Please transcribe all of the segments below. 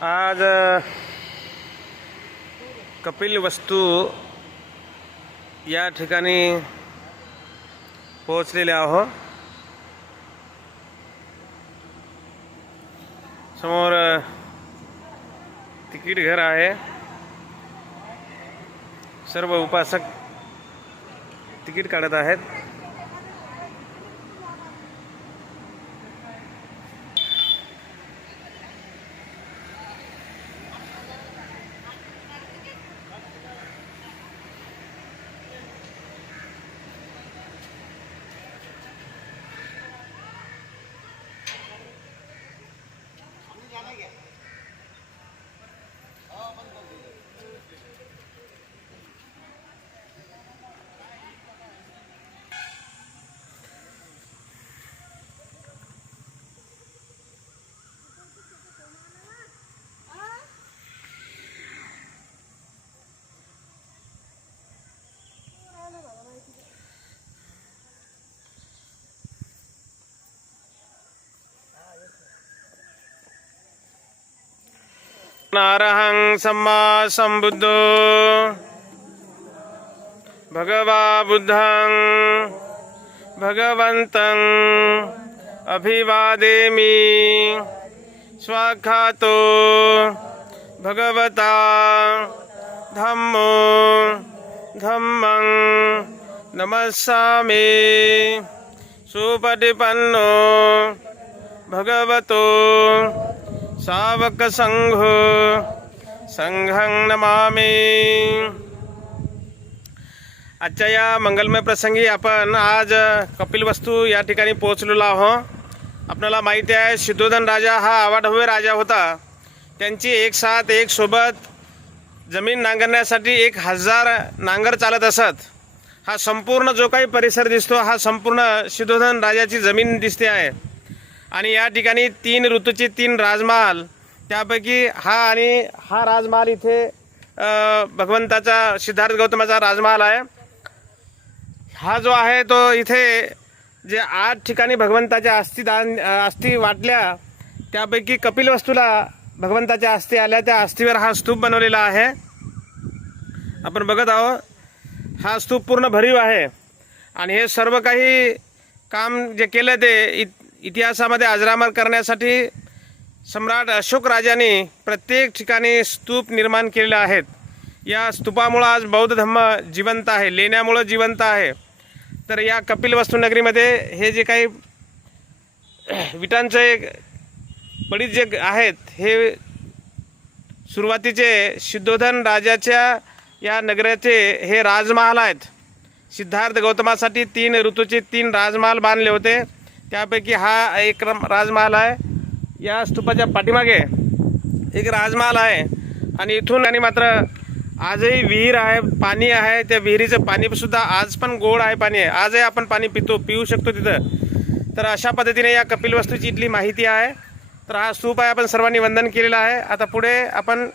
आज कपिल वस्तू या ठिकाणी पोहोचलेले आहो. समोर तिकीट घर आहे. सर्व उपासक तिकीट काढत आहेत. Hallelujah नारहं सम्मा सम्बुद्धो। भगवा बुद्धं भगवन्तं अभिवादेमि। स्वाखातो भगवता धम्मो धम्मं नमस्सामि। सुपटिपन्नो भगवतो सावक संघ संघं नमामि। आजच्या या मंगलमय प्रसंगी आपण आज कपिल वस्तू या ठिकाणी पोहोचलेलो आहोत. आपल्याला माहिती आहे सिद्धोधन राजा हा आवाढव्य राजा होता. त्यांची एक साथ एक सोबत जमीन नांगरण्यासाठी एक हजार नांगर चालत असत. हा संपूर्ण जो काही परिसर दिसतो हा संपूर्ण सिद्धोधन राजाची जमीन दिसते आहे. आणि या ठिकाणी तीन ऋतूचे तीन राजमहाल. त्यापैकी हा आणि हा राजमहाल इथे भगवंताचा सिद्धार्थ गौतमाचा राजमहाल आहे. हा जो आहे तो इथे जे आठ ठिकाणी भगवंताच्या अस्थी दान अ, अस्थी वाटल्या त्यापैकी कपिल वस्तूला भगवंताच्या अस्थी आल्या. त्या अस्थीवर हा स्तूप बनवलेला आहे. आपण बघत आहोत हा स्तूप पूर्ण भरीव आहे. आणि हे सर्व काही काम जे केलं ते इत इतिहासामध्ये अजरामर करण्यासाठी सम्राट अशोक राजाने प्रत्येक ठिकाणी स्तूप निर्माण केलेले आहेत. या स्तूपामुळं आज बौद्ध धम्म जिवंत आहे लेण्यामुळं जिवंत आहे. तर या कपिल वस्तूनगरीमध्ये हे जे काही विटांचे बळीत जे आहेत हे सुरुवातीचे सिद्धोधन राजाच्या या नगराचे हे राजमहाल आहेत. सिद्धार्थ गौतमासाठी तीन ऋतूचे तीन राजमहाल बांधले होते. त्यापैकी हा एक रम- राजमहाल आहे. या स्तूपाच्या पाठीमागे एक राजमहाल आहे. आणि इथून आणि मात्र आजही विहीर आहे पाणी आहे. त्या विहिरीचं पाणीसुद्धा आज पण गोड आहे पाणी आहे. आजही आपण पाणी पितो पिऊ शकतो तिथं. तर अशा पद्धतीने या कपिल वस्तूची इथली माहिती आहे. तर हा स्तूप आहे आपण सर्वांनी वंदन केलेलं आहे. आता पुढे आपण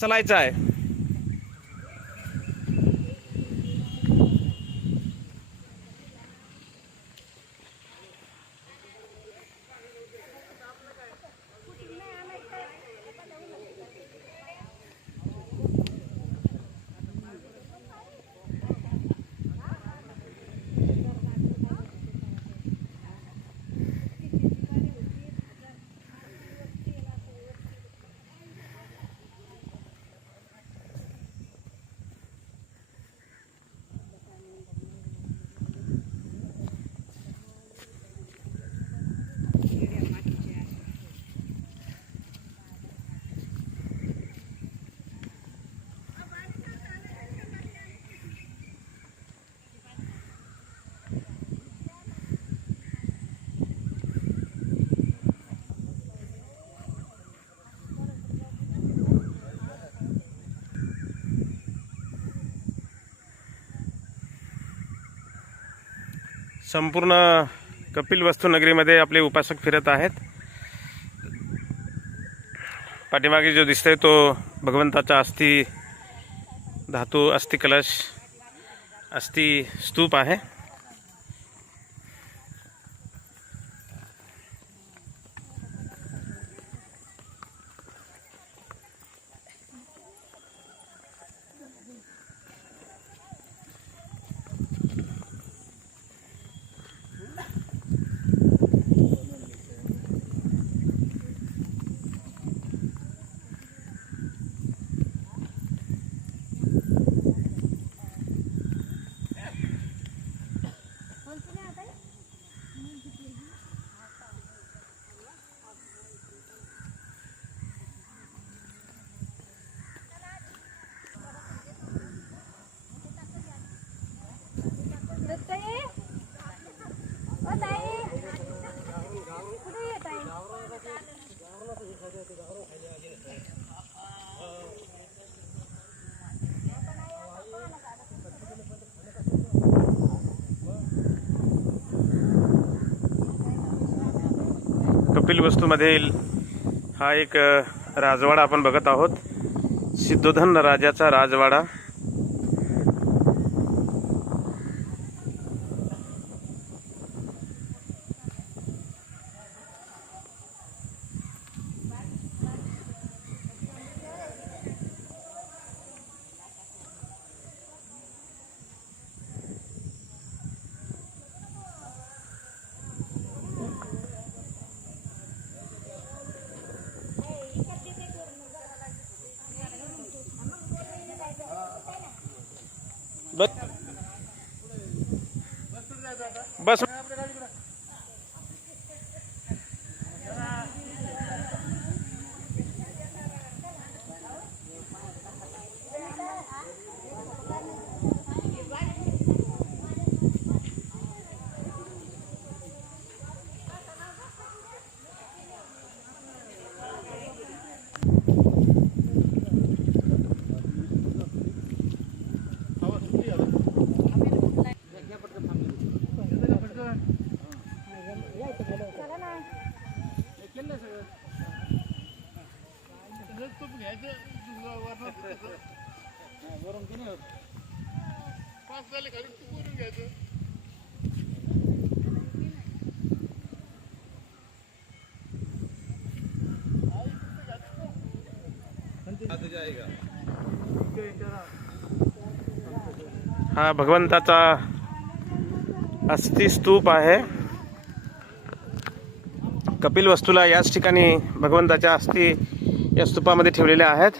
चलायचं आहे. संपूर्ण कपिल वस्तू नगरीमध्ये आपले उपासक फिरत आहेत. पाठीमागे जो दिसतोय तो भगवंताचा अस्थि धातू अस्थिकलश अस्थि स्तूप आहे. कपिल वस्तूमधील हा एक राजवाडा आपण बघत आहोत. सिद्धोधन राजाचा राजवाडा. बस. हा भगवंताचा अस्थि स्तूप आहे. कपिल वस्तूला याच ठिकाणी भगवंताच्या अस्थि या स्तूपामध्ये ठेवलेल्या आहेत.